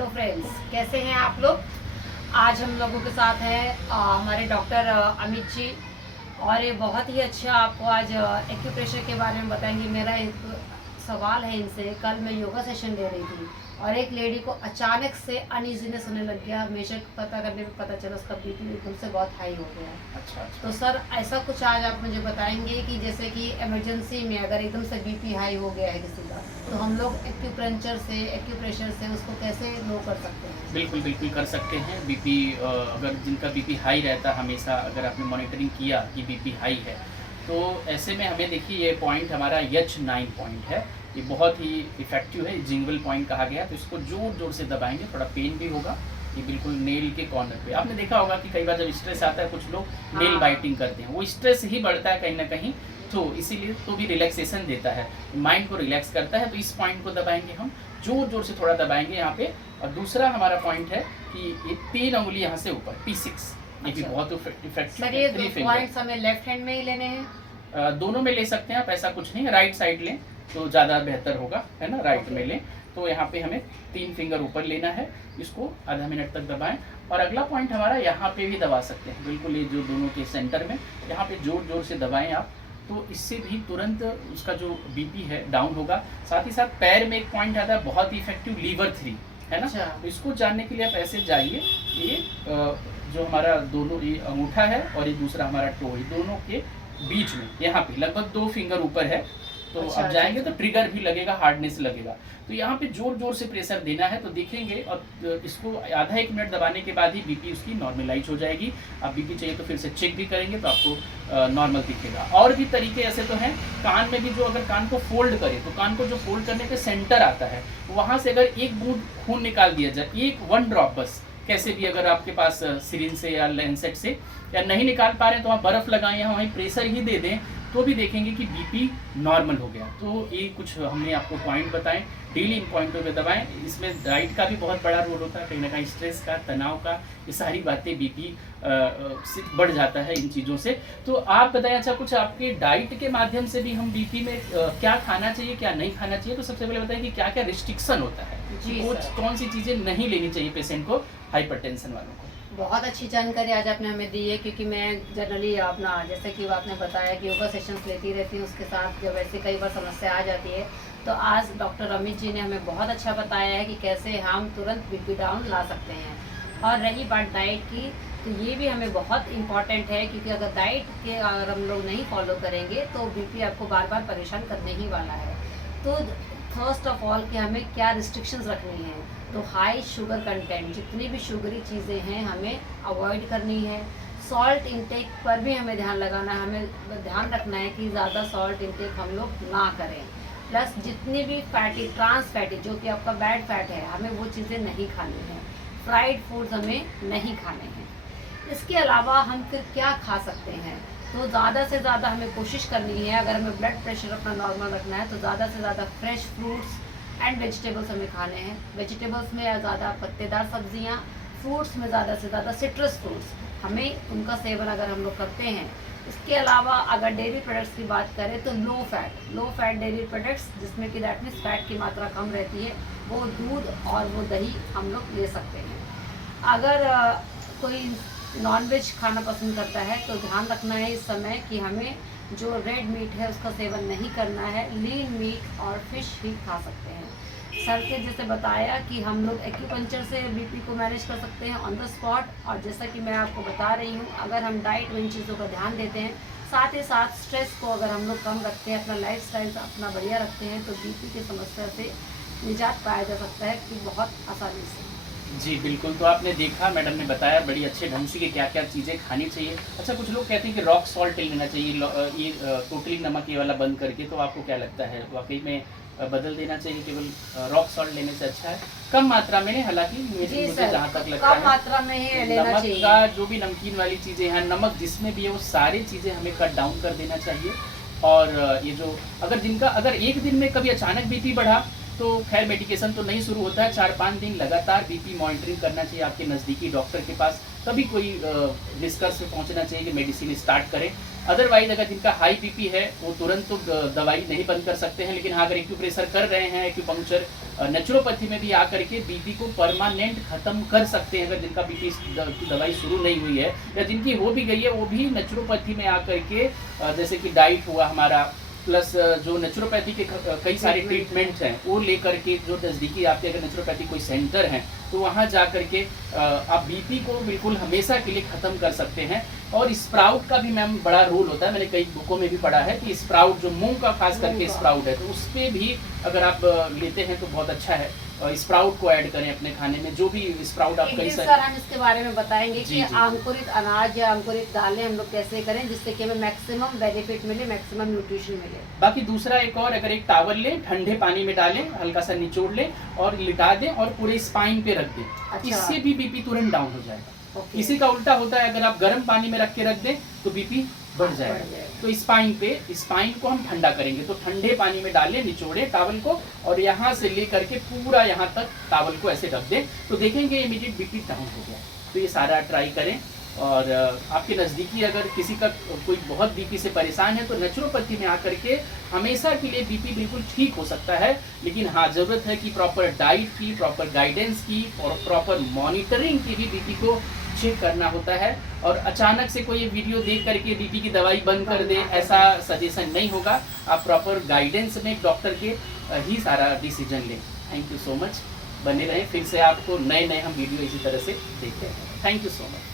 Hello friends, कैसे हैं आप लोग। आज हम लोगों के साथ हैं हमारे डॉक्टर अमित जी। और ये बहुत ही अच्छा आपको आज एक्यूप्रेशर के बारे में बताएंगे। मेरा एक सवाल है इनसे। कल मैं योगा सेशन ले रही थी और एक लेडी को अचानक से अनइजीनेस होने लग गया। मेजर पता करने में पता चला उसका बीपी एकदम से बहुत हाई हो गया। अच्छा। तो सर ऐसा कुछ आज आप मुझे बताएंगे कि जैसे कि इमरजेंसी में अगर एकदम से बीपी हाई हो गया है किसी का, तो हम लोग एक्यूप्रेशर से उसको कैसे लो कर सकते हैं। बिल्कुल बिल्कुल कर सकते हैं। बीपी अगर जिनका बीपी हाई रहता है हमेशा, अगर आपने मॉनिटरिंग किया कि बीपी हाई है, तो ऐसे में हमें देखिए ये पॉइंट हमारा H9 पॉइंट है। ये बहुत ही इफेक्टिव है, जिंगल पॉइंट कहा गया। तो इसको जोर जोर से दबाएंगे, थोड़ा पेन भी होगा। ये बिल्कुल नेल के कॉर्नर पे। आपने देखा होगा कि कई बार जब स्ट्रेस आता है कुछ लोग नेल बाइटिंग करते हैं, वो स्ट्रेस ही बढ़ता है कहीं ना कहीं। तो इसीलिए तो भी रिलैक्सेशन देता है, माइंड को रिलैक्स करता है। तो इस पॉइंट को दबाएंगे, हम जोर जोर से थोड़ा दबाएंगे यहाँ पे। और दूसरा हमारा पॉइंट है कि ये 3 उंगली यहाँ से ऊपर P6, ये भी बहुत इफेक्टिव सर, ये है। 3 दो पॉइंट्स हमें लेफ्ट हैंड में ही लेने हैं। दोनों में ले सकते हैं आप, ऐसा कुछ नहीं है। राइट साइड लें तो ज़्यादा बेहतर होगा, है ना। राइट में लें तो यहाँ पे हमें 3 फिंगर ऊपर लेना है। इसको आधा मिनट तक दबाएं। और अगला पॉइंट हमारा यहाँ पे भी दबा सकते हैं, बिल्कुल ये जो दोनों के सेंटर में, यहाँ पे जोर जोर से दबाएं आप। तो इससे भी तुरंत उसका जो बीपी है डाउन होगा। साथ ही साथ पैर में एक पॉइंट आता है बहुत ही इफेक्टिव, लीवर 3, है ना। तो इसको जानने के लिए आप ऐसे जाइए। ये जो हमारा दोनों, ये अंगूठा है और ये दूसरा हमारा टो, ये दोनों के बीच में यहाँ पे लगभग 2 फिंगर ऊपर है। तो अब जाएंगे तो ट्रिगर भी लगेगा, हार्डनेस लगेगा। तो यहाँ पे जोर जोर से प्रेशर देना है। तो देखेंगे, और इसको आधा 1 मिनट दबाने के बाद ही बीपी उसकी नॉर्मलाइज हो जाएगी। आप बीपी चाहिए तो फिर से चेक भी करेंगे तो आपको नॉर्मल दिखेगा। और भी तरीके ऐसे तो हैं। कान में भी जो, अगर कान को फोल्ड करें तो कान को जो फोल्ड करने पे सेंटर आता है, वहाँ से अगर एक बूंद खून निकाल दिया जाए, 1 ड्रॉप बस, कैसे भी, अगर आपके पास सिरिंज से या लेंसेट से या नहीं निकाल पा रहे हैं तो आप बर्फ़ लगाएं या वहीं प्रेशर ही दे दें, तो भी देखेंगे कि बीपी नॉर्मल हो गया। तो ये कुछ हमने आपको पॉइंट बताएं, डेली इन पॉइंटों पे दबाएं। इसमें डाइट का भी बहुत बड़ा रोल होता है, कहीं ना कहीं स्ट्रेस का, तनाव का, ये सारी बातें बीपी से बढ़ जाता है इन चीज़ों से। तो आप बताएं, अच्छा कुछ आपके डाइट के माध्यम से भी हम बीपी में क्या खाना चाहिए, क्या नहीं खाना चाहिए। तो सबसे पहले बताएं कि क्या क्या रिस्ट्रिक्शन होता है, वो कौन सी चीज़ें नहीं लेनी चाहिए पेशेंट को, हाइपरटेंशन वालों को। बहुत अच्छी जानकारी आज आपने हमें दी है, क्योंकि मैं जनरली अपना, जैसे कि आपने बताया कि योगा सेशंस लेती रहती हूँ, उसके साथ जब ऐसे कई बार समस्या आ जाती है, तो आज डॉक्टर अमित जी ने हमें बहुत अच्छा बताया है कि कैसे हम तुरंत बीपी डाउन ला सकते हैं। और रही बात डाइट की, तो ये भी हमें बहुत इम्पॉर्टेंट है, क्योंकि अगर डाइट के अगर हम लोग नहीं फॉलो करेंगे तो बीपी आपको बार बार परेशान करने ही वाला है। तो फर्स्ट ऑफ ऑल कि हमें क्या रिस्ट्रिक्शंस रखनी है, तो हाई शुगर कंटेंट, जितनी भी शुगरी चीज़ें हैं हमें अवॉइड करनी है। सॉल्ट इंटेक पर भी हमें ध्यान लगाना है, हमें ध्यान रखना है कि ज़्यादा सॉल्ट इंटेक हम लोग ना करें। प्लस जितनी भी फैटी, ट्रांस फैटी, जो कि आपका बैड फैट है, हमें वो चीज़ें नहीं खानी है। फ्राइड फूड्स हमें नहीं खाने हैं। इसके अलावा हम फिर क्या खा सकते हैं, तो ज़्यादा से ज़्यादा हमें कोशिश करनी है, अगर हमें ब्लड प्रेशर अपना नॉर्मल रखना है, तो ज़्यादा से ज़्यादा फ्रेश फ्रूट्स एंड वेजिटेबल्स हमें खाने हैं। वेजिटेबल्स में ज़्यादा पत्तेदार सब्जियां, फ्रूट्स में ज़्यादा से ज़्यादा सिट्रस फ्रूट्स, हमें उनका सेवन अगर हम लोग करते हैं। इसके अलावा अगर डेयरी प्रोडक्ट्स की बात करें तो लो फैट डेयरी प्रोडक्ट्स, जिसमें कि दैट मीन्स फैट की मात्रा कम रहती है, वो दूध और वो दही हम लोग ले सकते हैं। अगर कोई नॉनवेज खाना पसंद करता है तो ध्यान रखना है इस समय कि हमें जो रेड मीट है उसका सेवन नहीं करना है, लीन मीट और फिश ही खा सकते हैं। सर के जैसे बताया कि हम लोग एक्यूपंक्चर से बीपी को मैनेज कर सकते हैं ऑन द स्पॉट। और जैसा कि मैं आपको बता रही हूँ, अगर हम डाइट में इन चीज़ों का ध्यान देते हैं, साथ ही साथ स्ट्रेस को अगर हम लोग कम रखते हैं, अपना लाइफ स्टाइल अपना बढ़िया रखते हैं, तो बीपी की समस्या से निजात पाया जा सकता है कि बहुत आसानी से। जी बिल्कुल। तो आपने देखा, मैडम ने बताया बड़ी अच्छे ढंग से कि क्या क्या चीज़ें खानी चाहिए। अच्छा, कुछ लोग कहते हैं कि रॉक सॉल्ट लेना चाहिए, ये टोटली नमक ये वाला बंद करके, तो आपको क्या लगता है, वाकई में बदल देना चाहिए, केवल रॉक सॉल्ट लेने से अच्छा है? कम मात्रा में नहीं, हालांकि मुझे जहाँ तक लगता है कम मात्रा में ही लेना नमक चाहिए। का जो भी नमकीन वाली चीज़ें हैं, नमक जिसमें भी है, वो सारी चीज़ें हमें कट डाउन कर देना चाहिए। और ये जो, अगर एक दिन में कभी अचानक बीपी बढ़ा तो खैर मेडिकेशन तो नहीं शुरू होता है, 4-5 दिन लगातार बीपी मॉनिटरिंग करना चाहिए आपके नज़दीकी डॉक्टर के पास, तभी कोई निष्कर्ष पे पहुंचना चाहिए कि मेडिसिन स्टार्ट करें। अदरवाइज अगर जिनका हाई बीपी है वो तुरंत तो दवाई नहीं बंद कर सकते हैं, लेकिन हाँ अगर एक्यूप्रेशर कर रहे हैं, एक्यूपंक्चर नेचुरोपैथी में भी आकर के बीपी को परमानेंट खत्म कर सकते हैं। अगर जिनका बीपी की दवाई शुरू नहीं हुई है या जिनकी हो भी गई है, वो भी नेचुरोपैथी में आकर के जैसे कि डाइट हुआ हमारा, प्लस जो नेचुरोपैथी के कई सारे ट्रीटमेंट्स हैं वो लेकर के जो नज़दीकी आपके अगर नेचुरोपैथी कोई सेंटर है तो वहाँ जा कर के आप बीपी को बिल्कुल हमेशा के लिए ख़त्म कर सकते हैं। और स्प्राउट का भी मैम बड़ा रोल होता है, मैंने कई बुकों में भी पढ़ा है कि स्प्राउट जो मूंग का खास करके स्प्राउट है, तो उस पर भी अगर आप लेते हैं तो बहुत अच्छा है। स्प्राउट को ऐड करें अपने खाने में, जो भी स्प्राउट आप एक कई दिन सारे सर हम इसके बारे में बताएंगे जी, कि जी। अंकुरित अनाज या अंकुरित दालें हम लोग कैसे करें जिससे कि हमें मैक्सिमम बेनिफिट मिले, मैक्सिमम न्यूट्रिशन मिले। बाकी दूसरा एक और, अगर एक टावल लें, ठंडे पानी में डालें, हल्का सा निचोड़ लें और लिटा दें और पूरे स्पाइन पे रख दें। अच्छा। इससे भी बीपी तुरंत डाउन हो जाएगा। ओके। किसी का उल्टा होता है, अगर आप गर्म पानी में रख के रख दें तो बीपी बढ़ जाएगा। तो स्पाइन को हम ठंडा करेंगे, तो ठंडे पानी में डालें, निचोड़े टावल को और यहाँ से ले करके पूरा यहाँ तक टावल को ऐसे रख दें, तो देखेंगे इमीडिएट बीपी डाउन हो गया। तो ये सारा ट्राई करें। और आपके नज़दीकी अगर किसी का कोई बहुत बीपी से परेशान है तो नेचुरोपैथी में आकर के हमेशा के लिए बीपी बिल्कुल ठीक हो सकता है। लेकिन हाँ, ज़रूरत है कि प्रॉपर डाइट की, प्रॉपर गाइडेंस की और प्रॉपर मॉनिटरिंग की भी बीपी को चेक करना होता है। और अचानक से कोई वीडियो देख करके बीपी की दवाई बंद कर दे, ऐसा सजेशन नहीं होगा। आप प्रॉपर गाइडेंस में डॉक्टर के ही सारा डिसीजन लें। थैंक यू सो मच, बने रहें, फिर से आपको नए हम वीडियो इसी तरह से देखते हैं। Thank you so much.